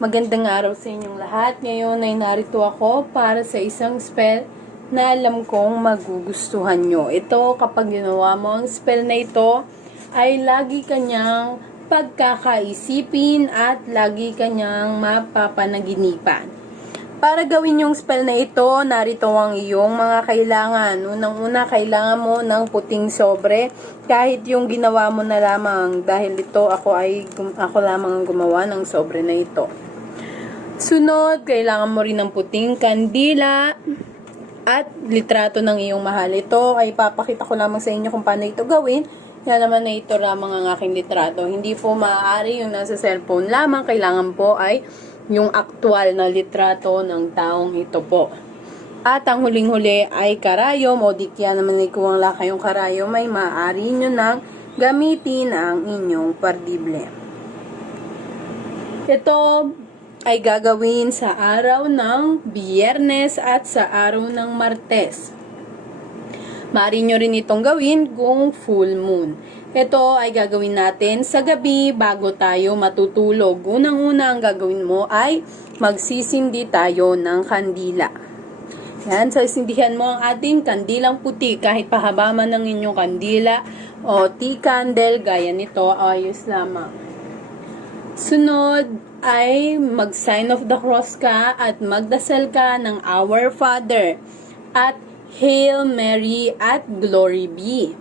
Magandang araw sa inyong lahat. Ngayon ay narito ako para sa isang spell na alam kong magugustuhan nyo. Ito, kapag ginawa mo ang spell na ito, ay lagi kanyang pagkakaisipin at lagi kanyang mapapanaginipan. Para gawin yung spell na ito, narito ang iyong mga kailangan. Unang-una, kailangan mo ng puting sobre. Kahit yung ginawa mo na lamang, dahil ito ako lamang ang gumawa ng sobre na ito. Sunod, kailangan mo rin ng puting kandila at litrato ng iyong mahal. Ito ay papakita ko lamang sa inyo kung paano ito gawin. Yan naman na ito lamang ang aking litrato. Hindi po maaari yung nasa cellphone lamang. Kailangan po ay yung aktual na litrato ng taong ito po. At ang huling-huli ay karayom o di kaya naman kung wala kayong karayom ay maaari nyo nang gamitin ang inyong pardible. Ito ay gagawin sa araw ng Biyernes at sa araw ng Martes. Maaari nyo rin itong gawin kung full moon. Ito ay gagawin natin sa gabi bago tayo matutulog. Unang-una ang gagawin mo ay magsisindi tayo ng kandila. Yan, sasindihan mo ang ating kandilang puti. Kahit pahaba man ng inyong kandila o tea candle, gaya nito, ayos lamang. Sunod ay mag-sign of the cross ka at magdasal ka ng Our Father at Hail Mary at Glory be.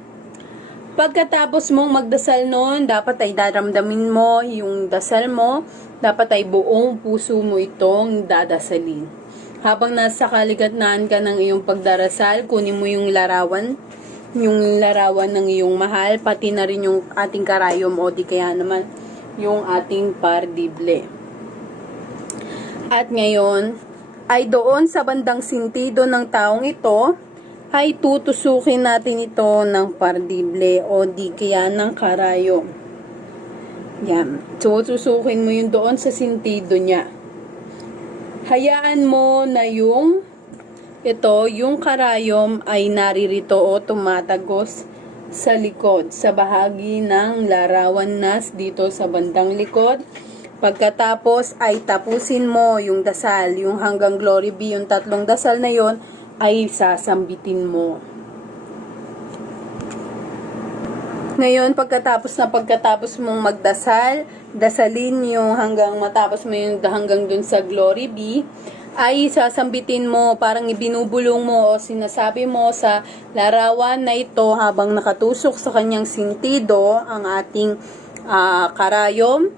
Pagkatapos mong magdasal noon, dapat ay daramdamin mo yung dasal mo, dapat ay buong puso mo itong dadasalin. Habang nasa kaligitnaan ka ng iyong pagdarasal, kunin mo yung larawan ng iyong mahal, pati na rin yung ating karayom o di kaya naman yung ating pardible. At ngayon, ay doon sa bandang sintido ng taong ito, ay tutusukin natin ito ng pardible o di kaya ng karayom. Yan. So, tutusukin mo yun doon sa sintido niya. Hayaan mo na yung karayom ay naririto o tumatagos sa likod, sa bahagi ng larawan nas dito sa bandang likod. Pagkatapos ay tapusin mo yung dasal, yung hanggang glory be, yung tatlong dasal na yon ay sasambitin mo. Ngayon, pagkatapos mong magdasal, dasalin yung hanggang matapos mo yung hanggang dun sa glory be, ay sasambitin mo, parang ibinubulong mo o sinasabi mo sa larawan na ito habang nakatusok sa kanyang sintido ang ating karayom,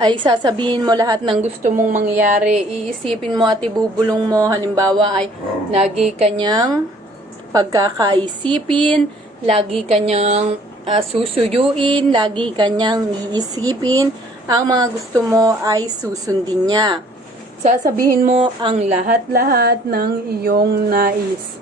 ay sasabihin mo lahat ng gusto mong mangyari. Iisipin mo at ibubulong mo, halimbawa ay lagi kanyang pagkakaisipin, lagi kanyang susuyuin, lagi kanyang iisipin, ang mga gusto mo ay susundin niya. Sasabihin mo ang lahat-lahat ng iyong nais.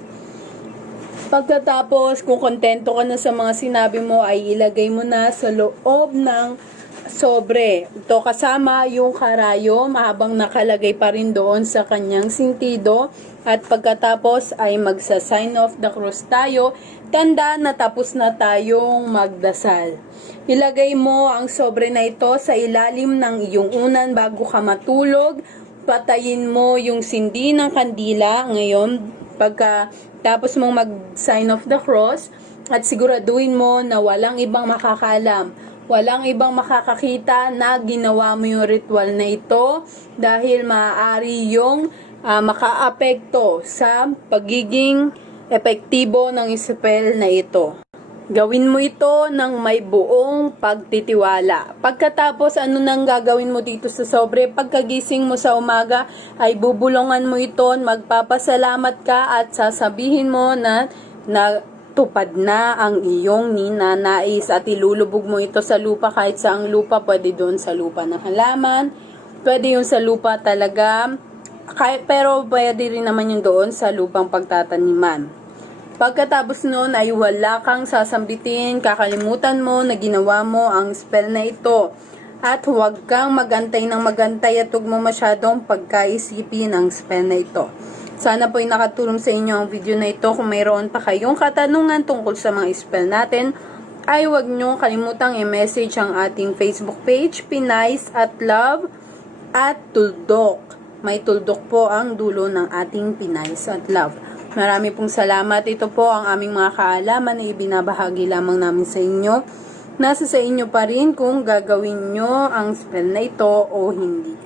Pagkatapos, kung kontento ka na sa mga sinabi mo, ay ilagay mo na sa loob ng sobre. Ito kasama yung karayom habang nakalagay pa rin doon sa kanyang sintido. At pagkatapos ay magsa-sign of the cross tayo. Tanda na tapos na tayong magdasal. Ilagay mo ang sobre na ito sa ilalim ng iyong unan bago ka matulog. Patayin mo yung sindi ng kandila. Ngayon, pagkatapos mong mag-sign of the cross, at siguraduhin mo na walang ibang makakalam, walang ibang makakakita na ginawa mo yung ritual na ito dahil maaari yung makaapekto sa pagiging epektibo ng spell na ito. Gawin mo ito ng may buong pagtitiwala. Pagkatapos, ano nang gagawin mo dito sa sobre? Pagkagising mo sa umaga, ay bubulungan mo ito, magpapasalamat ka at sasabihin mo na tupad na ang iyong ninanais at ilulubog mo ito sa lupa. Kahit saang lupa, pwede doon sa lupa ng halaman, pwede yung sa lupa talaga, pero pwede rin naman yung doon sa lupang pagtataniman. Pagkatapos noon ay wala kang sasambitin, kakalimutan mo na ginawa mo ang spell na ito. At huwag kang magantay ng magantay at huwag mo masyadong pagkaisipin ang spell na ito. Sana po ay nakatulong sa inyo ang video na ito. Kung mayroon pa kayong katanungan tungkol sa mga spell natin, ay huwag nyo kalimutang i-message ang ating Facebook page, Pinays at Love. at tuldok. May tuldok po ang dulo ng ating Pinays at Love. Marami pong salamat. Ito po ang aming mga kaalaman na ibinabahagi lamang namin sa inyo. Nasa sa inyo pa rin kung gagawin nyo ang spell na ito o hindi.